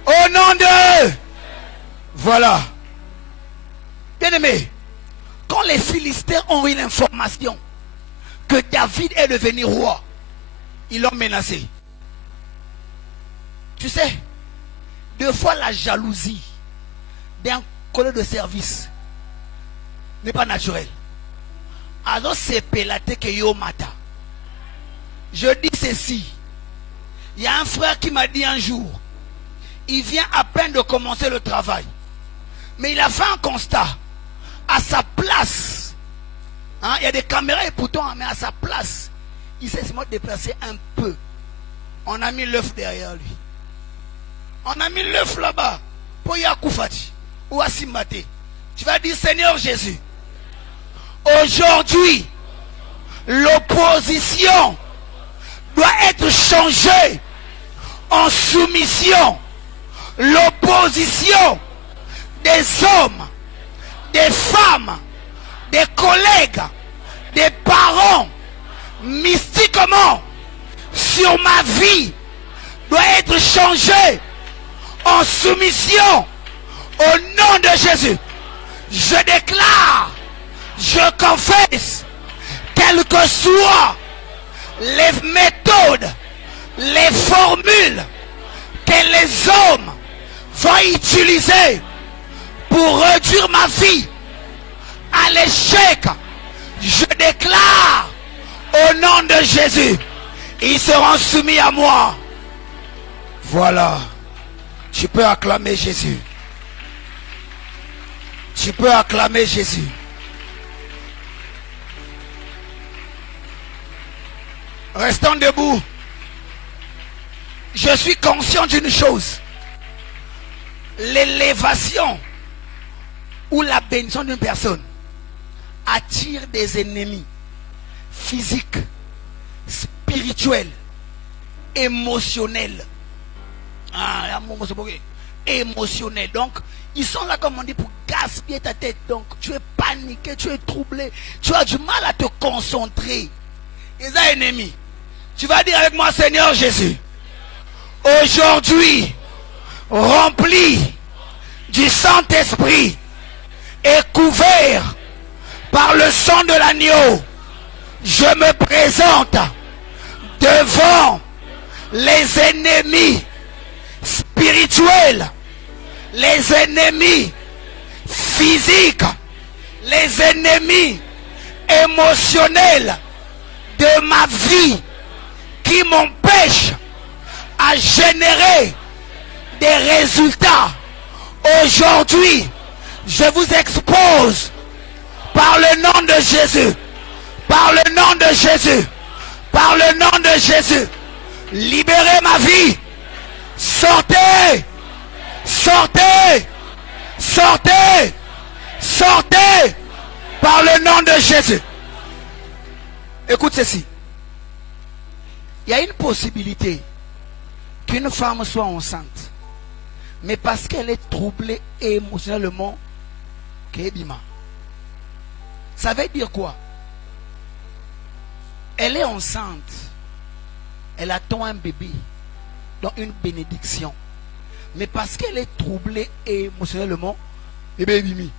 Au nom de... Voilà. Bien-aimé, quand les Philistins ont eu l'information que David est devenu roi, ils l'ont menacé. Tu sais, deux fois la jalousie d'un collègue de service n'est pas naturelle. Alors c'est pélaté que yo mata. Je dis ceci. Il y a un frère qui m'a dit un jour, il vient à peine de commencer le travail, mais il a fait un constat. À sa place, hein, il y a des caméras et pourtant, mais à sa place, il s'est seulement déplacé un peu. On a mis l'œuf derrière lui. On a mis l'œuf là-bas. Pour Yakoufati ou Asimbate. Tu vas dire, Seigneur Jésus, aujourd'hui, l'opposition doit être changée en soumission. L'opposition des hommes, des femmes, des collègues, des parents, mystiquement, sur ma vie, doit être changée en soumission au nom de Jésus. Je déclare, je confesse, quelles que soient les méthodes, les formules que les hommes vont utiliser pour réduire ma vie à l'échec, je déclare au nom de Jésus, ils seront soumis à moi. Voilà. Tu peux acclamer Jésus. Tu peux acclamer Jésus. Restons debout. Je suis conscient d'une chose. L'élévation ou la bénédiction d'une personne attire des ennemis physiques, spirituels, émotionnels. Émotionnels. Donc, ils sont là, comme on dit, pour gaspiller ta tête. Donc, tu es paniqué, tu es troublé, tu as du mal à te concentrer. Ils ont ennemis. Tu vas dire avec moi, Seigneur Jésus, aujourd'hui, rempli du Saint-Esprit et couvert par le sang de l'agneau, je me présente devant les ennemis spirituels, les ennemis physiques, les ennemis émotionnels de ma vie qui m'empêchent à générer des résultats. Aujourd'hui, je vous expose par le nom de Jésus, par le nom de Jésus, par le nom de Jésus. Libérez ma vie. Sortez, sortez, sortez, sortez par le nom de Jésus. Écoute ceci. Il y a une possibilité qu'une femme soit enceinte, mais parce qu'elle est troublée émotionnellement, ça veut dire quoi? Elle est enceinte, elle attend un bébé, donc une bénédiction, mais parce qu'elle est troublée émotionnellement, bébé est bimi.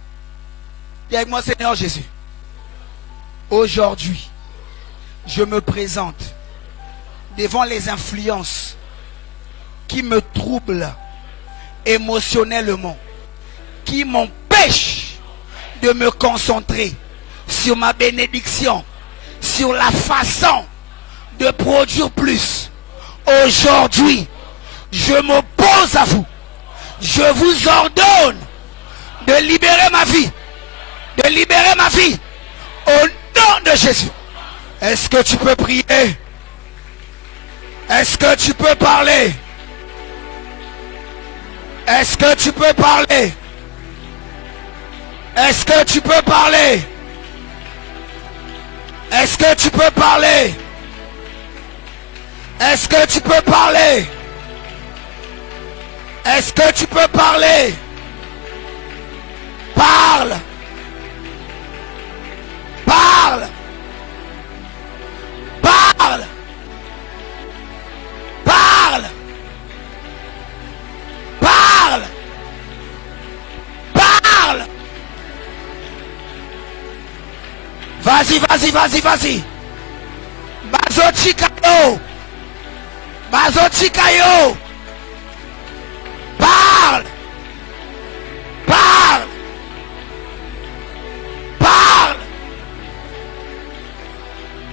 Dis avec moi, Seigneur Jésus, aujourd'hui, je me présente devant les influences qui me troublent émotionnellement, qui m'empêchent de me concentrer sur ma bénédiction, sur la façon de produire plus. Aujourd'hui, je m'oppose à vous. Je vous ordonne de libérer ma vie. De libérer ma vie. Au nom de Jésus. Est-ce que tu peux prier? Est-ce que tu peux parler? Est-ce que tu peux parler? Est-ce que tu peux parler? Est-ce que tu peux parler? Est-ce que tu peux parler? Est-ce que tu peux parler? Parle. Parle. Parle. Parle. Parle. Parle. Vas-y, vas-y, vas-y, vas-y. Bazochikayo. Bazochikayo. Parle. Parle. Parle.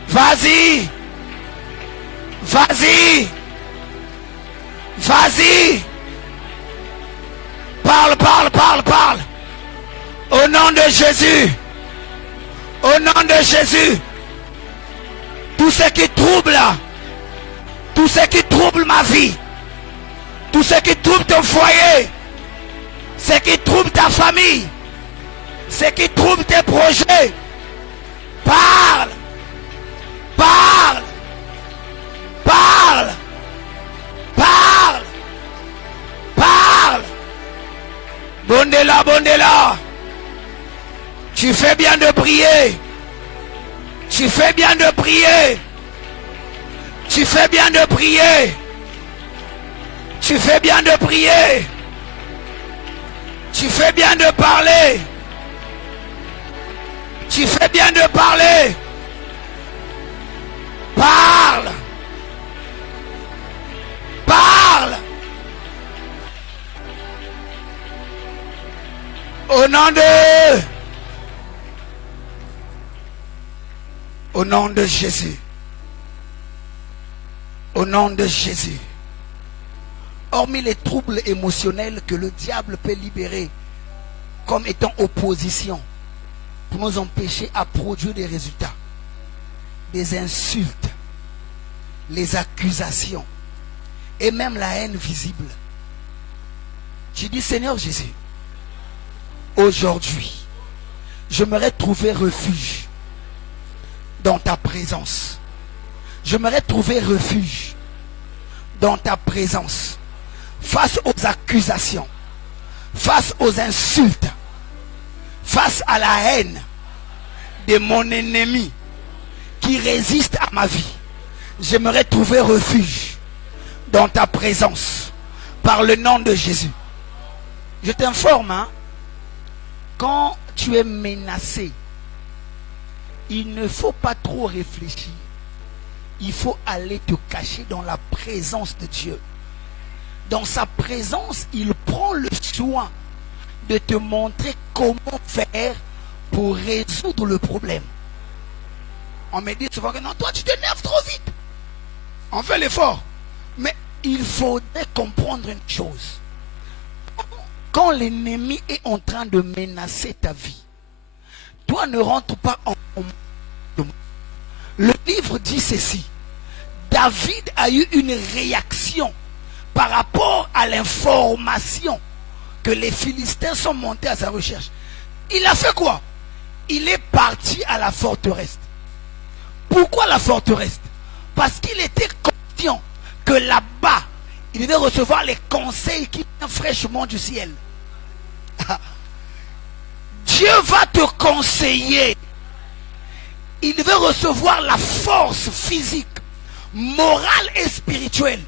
Vas-y. Vas-y. Vas-y. Parle, parle, parle, parle. Au nom de Jésus. Au nom de Jésus. Tout ce qui trouble, tout ce qui trouble ma vie, tout ce qui trouble ton foyer, ce qui trouble ta famille, ce qui trouble tes projets, parle. Parle. Parle. Parle. Parle. Bondela, bondela. Tu fais bien de prier. Tu fais bien de prier. Tu fais bien de prier. Tu fais bien de prier. Tu fais bien de parler. Tu fais bien de parler. Parle. Parle. Au nom de... Au nom de Jésus. Au nom de Jésus. Hormis les troubles émotionnels que le diable peut libérer comme étant opposition pour nous empêcher à produire des résultats, des insultes, les accusations et même la haine visible. J'ai dit, Seigneur Jésus, aujourd'hui, j'aimerais trouver refuge dans ta présence. J'aimerais trouver refuge dans ta présence face aux accusations, face aux insultes, face à la haine de mon ennemi qui résiste à ma vie. J'aimerais trouver refuge dans ta présence par le nom de Jésus. Je t'informe, hein, quand tu es menacé, il ne faut pas trop réfléchir. Il faut aller te cacher dans la présence de Dieu. Dans sa présence, il prend le soin de te montrer comment faire pour résoudre le problème. On me dit souvent que non, toi tu t'énerves trop vite. On fait l'effort. Mais il faudrait comprendre une chose. Quand l'ennemi est en train de menacer ta vie, toi ne rentre pas en... Le livre dit ceci. David a eu une réaction par rapport à l'information que les Philistins sont montés à sa recherche. Il a fait quoi? Il est parti à la forteresse. Pourquoi la forteresse? Parce qu'il était conscient que là-bas, il devait recevoir les conseils qui viennent fraîchement du ciel. Dieu va te conseiller. Il devait recevoir la force physique, morale et spirituelle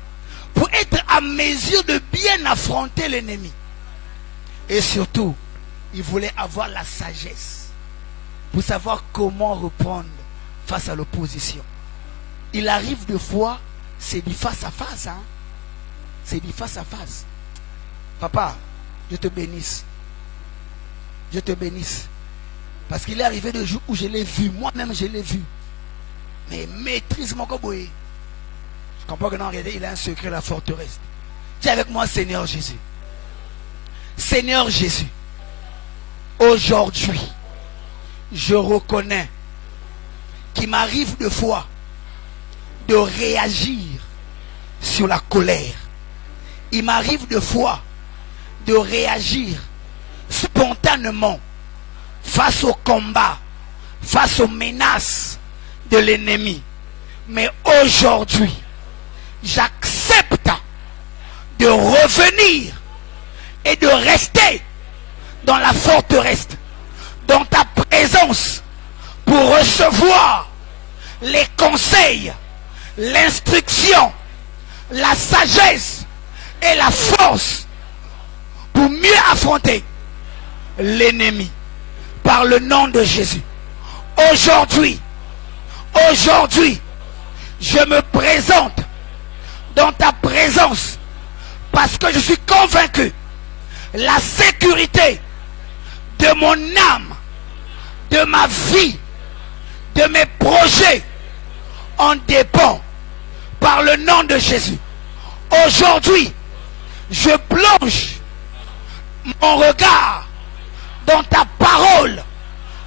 pour être à mesure de bien affronter l'ennemi. Et surtout, il voulait avoir la sagesse pour savoir comment reprendre face à l'opposition. Il arrive de fois, c'est du face à face. Hein? C'est du face à face. Papa, je te bénisse. Je te bénisse. Parce qu'il est arrivé des jours où je l'ai vu. Moi-même, je l'ai vu. Mais maîtrise mon coboy. Je comprends que non, regardez, il a un secret, la forteresse. Dis avec moi, Seigneur Jésus. Seigneur Jésus. Aujourd'hui, je reconnais qu'il m'arrive de fois de réagir sur la colère. Il m'arrive de fois de réagir spontanément face au combat, face aux menaces de l'ennemi. Mais aujourd'hui, j'accepte de revenir et de rester dans la forteresse, dans ta présence, pour recevoir les conseils, l'instruction, la sagesse et la force pour mieux affronter l'ennemi par le nom de Jésus. Aujourd'hui, je me présente dans ta présence parce que je suis convaincu la sécurité de mon âme, de ma vie, de mes projets en dépend par le nom de Jésus. Aujourd'hui, je plonge mon regard dans ta parole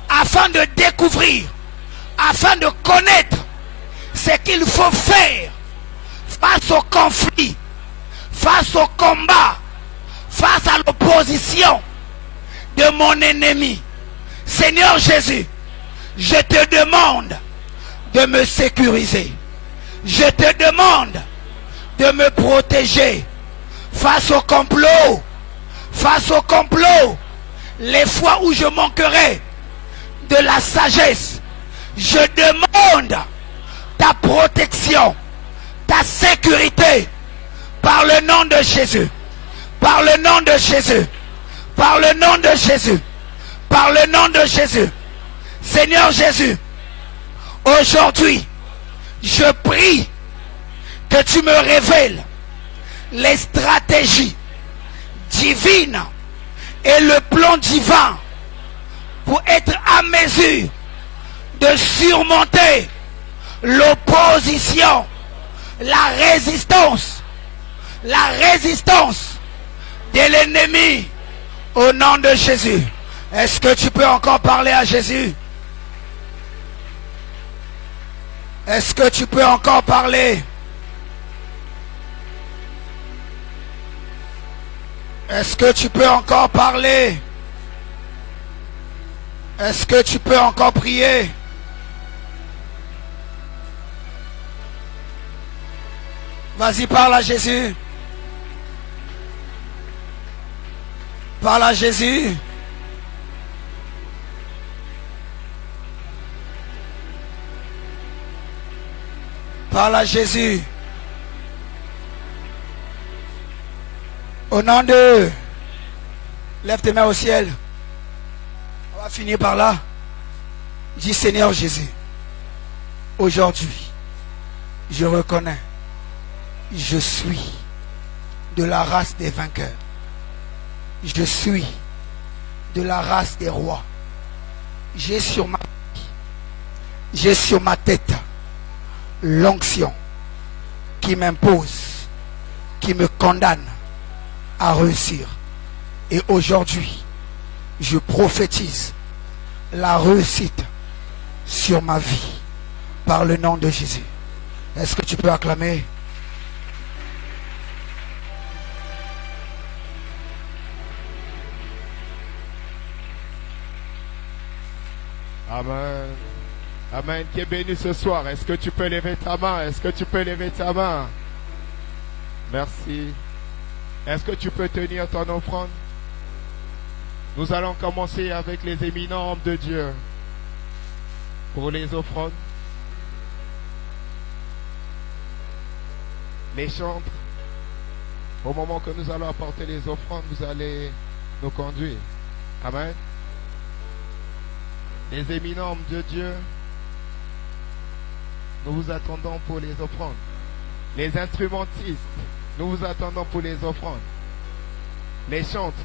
afin de découvrir, afin de connaître ce qu'il faut faire face au conflit, face au combat, face à l'opposition de mon ennemi. Seigneur Jésus, je te demande de me sécuriser. Je te demande de me protéger face au complot. Face au complot, les fois où je manquerai de la sagesse, je demande ta protection, ta sécurité, par le nom de Jésus, par le nom de Jésus, par le nom de Jésus, par le nom de Jésus. Seigneur Jésus, aujourd'hui, je prie que tu me révèles les stratégies divines et le plan divin pour être à mesure de surmonter l'opposition, la résistance de l'ennemi au nom de Jésus. Est-ce que tu peux encore parler à Jésus? Est-ce que tu peux encore parler? Est-ce que tu peux encore parler? Est-ce que tu peux encore prier? Vas-y, parle à Jésus. Parle à Jésus. Parle à Jésus. Au nom de... Lève tes mains au ciel. On va finir par là. Dis Seigneur Jésus, aujourd'hui, je reconnais, je suis de la race des vainqueurs. Je suis de la race des rois. J'ai sur ma tête l'onction qui m'impose, qui me condamne à réussir. Et aujourd'hui, je prophétise la réussite sur ma vie par le nom de Jésus. Est-ce que tu peux acclamer? Amen. Amen. Qui est béni ce soir. Est-ce que tu peux lever ta main? Est-ce que tu peux lever ta main? Merci. Est-ce que tu peux tenir ton offrande? Nous allons commencer avec les éminents hommes de Dieu pour les offrandes. Les chantres. Au moment que nous allons apporter les offrandes, vous allez nous conduire. Amen. Les éminents hommes de Dieu, nous vous attendons pour les offrandes. Les instrumentistes, nous vous attendons pour les offrandes. Les chantres.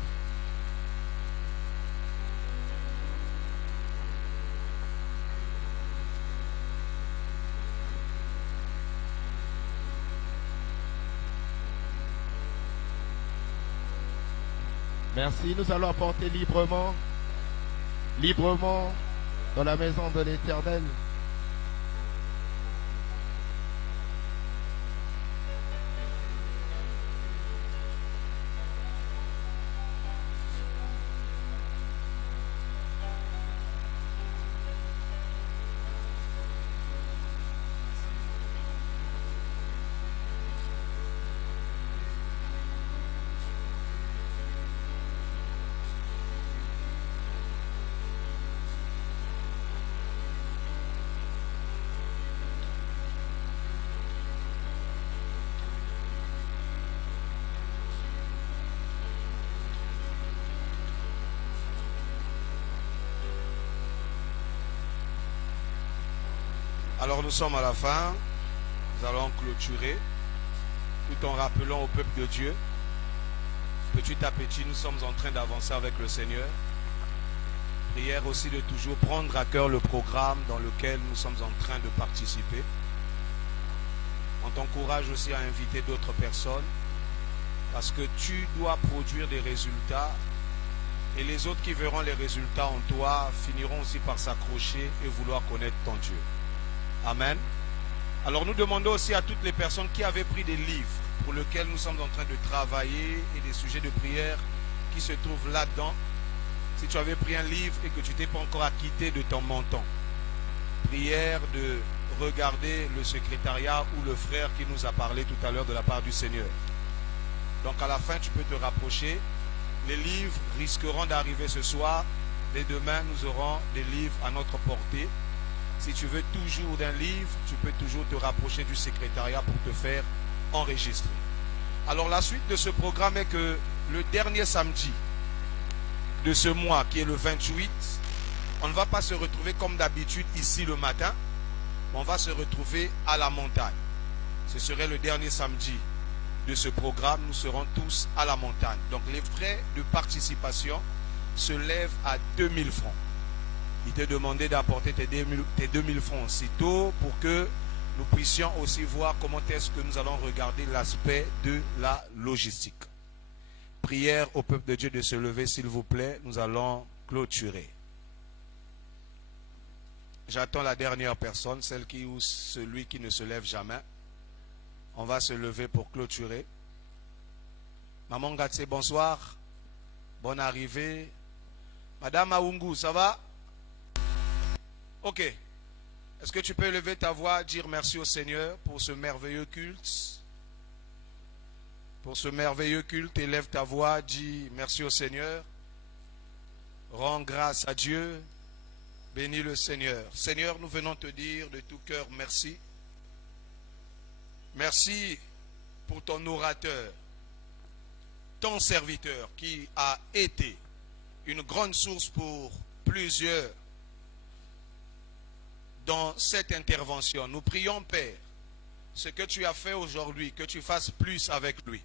Merci, nous allons apporter librement dans la maison de l'Éternel. Alors nous sommes à la fin. Nous allons clôturer tout en rappelant au peuple de Dieu. Petit à petit, nous sommes en train d'avancer avec le Seigneur. Prière aussi de toujours prendre à cœur le programme dans lequel nous sommes en train de participer. On t'encourage aussi à inviter d'autres personnes parce que tu dois produire des résultats et les autres qui verront les résultats en toi finiront aussi par s'accrocher et vouloir connaître ton Dieu. Amen. Alors nous demandons aussi à toutes les personnes qui avaient pris des livres pour lesquels nous sommes en train de travailler et des sujets de prière qui se trouvent là-dedans. Si tu avais pris un livre et que tu t'es pas encore acquitté de ton montant, prière de regarder le secrétariat ou le frère qui nous a parlé tout à l'heure de la part du Seigneur. Donc à la fin, tu peux te rapprocher. Les livres risqueront d'arriver ce soir. Dès demain, nous aurons des livres à notre portée. Si tu veux toujours d'un livre, tu peux toujours te rapprocher du secrétariat pour te faire enregistrer. Alors la suite de ce programme est que le dernier samedi de ce mois, qui est le 28, on ne va pas se retrouver comme d'habitude ici le matin. On va se retrouver à la montagne. Ce serait le dernier samedi de ce programme. Nous serons tous à la montagne. Donc les frais de participation se lèvent à 2000 francs. Il t'est demandé d'apporter tes 2000 francs aussitôt pour que nous puissions aussi voir comment est-ce que nous allons regarder l'aspect de la logistique. Prière au peuple de Dieu de se lever, s'il vous plaît. Nous allons clôturer. J'attends la dernière personne, celle qui ou celui qui ne se lève jamais. On va se lever pour clôturer. Maman Gatse, bonsoir. Bonne arrivée. Madame Aoungou, ça va? Ok. Est-ce que tu peux lever ta voix, dire merci au Seigneur pour ce merveilleux culte? Pour ce merveilleux culte, élève ta voix, dis merci au Seigneur. Rends grâce à Dieu. Bénis le Seigneur. Seigneur, nous venons te dire de tout cœur merci. Merci pour ton orateur, ton serviteur qui a été une grande source pour plusieurs dans cette intervention. Nous prions, Père, ce que tu as fait aujourd'hui, que tu fasses plus avec lui.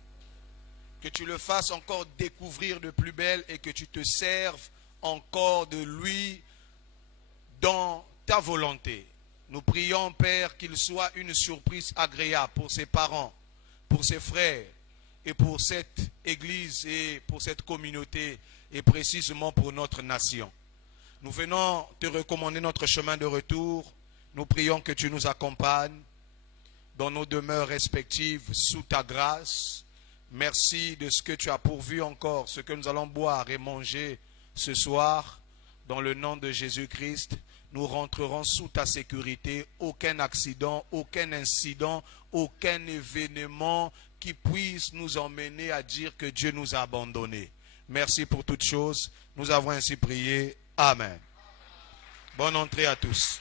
Que tu le fasses encore découvrir de plus belle et que tu te serves encore de lui dans ta volonté. Nous prions, Père, qu'il soit une surprise agréable pour ses parents, pour ses frères et pour cette église et pour cette communauté et précisément pour notre nation. Nous venons te recommander notre chemin de retour. Nous prions que tu nous accompagnes dans nos demeures respectives sous ta grâce. Merci de ce que tu as pourvu encore, ce que nous allons boire et manger ce soir. Dans le nom de Jésus-Christ, nous rentrerons sous ta sécurité. Aucun accident, aucun incident, aucun événement qui puisse nous emmener à dire que Dieu nous a abandonnés. Merci pour toutes choses. Nous avons ainsi prié. Amen. Bonne entrée à tous.